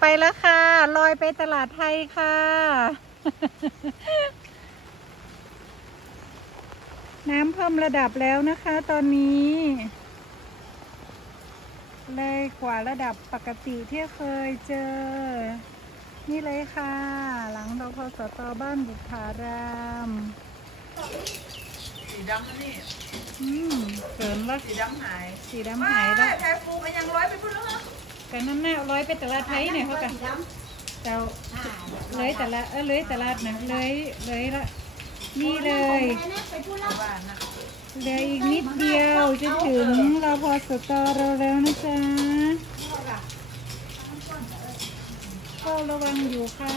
ไปแล้วค่ะลอยไปตลาดไทยค่ะ น้ำเพิ่มระดับแล้วนะคะตอนนี้เลยกว่าระดับปกติที่เคยเจอนี่เลยค่ะหลังรพสต.บ้านบุพารามสีดำนี่เกินละสีดำหายสีดำหายแล้วแพ้ฟูมันยังร้อยไปพูดแล้วเหรอกันนั่นน่ะร้อยไปตลาดไทยเนี่ยเขากันเจ้าเลยแต่ละเลยตลาดนะเลยละนี่เลยเหลืออีกนิดเดียวจะถึงรพสต.เราแล้วนะจ๊ะก็ระวังอยู่ค่ะ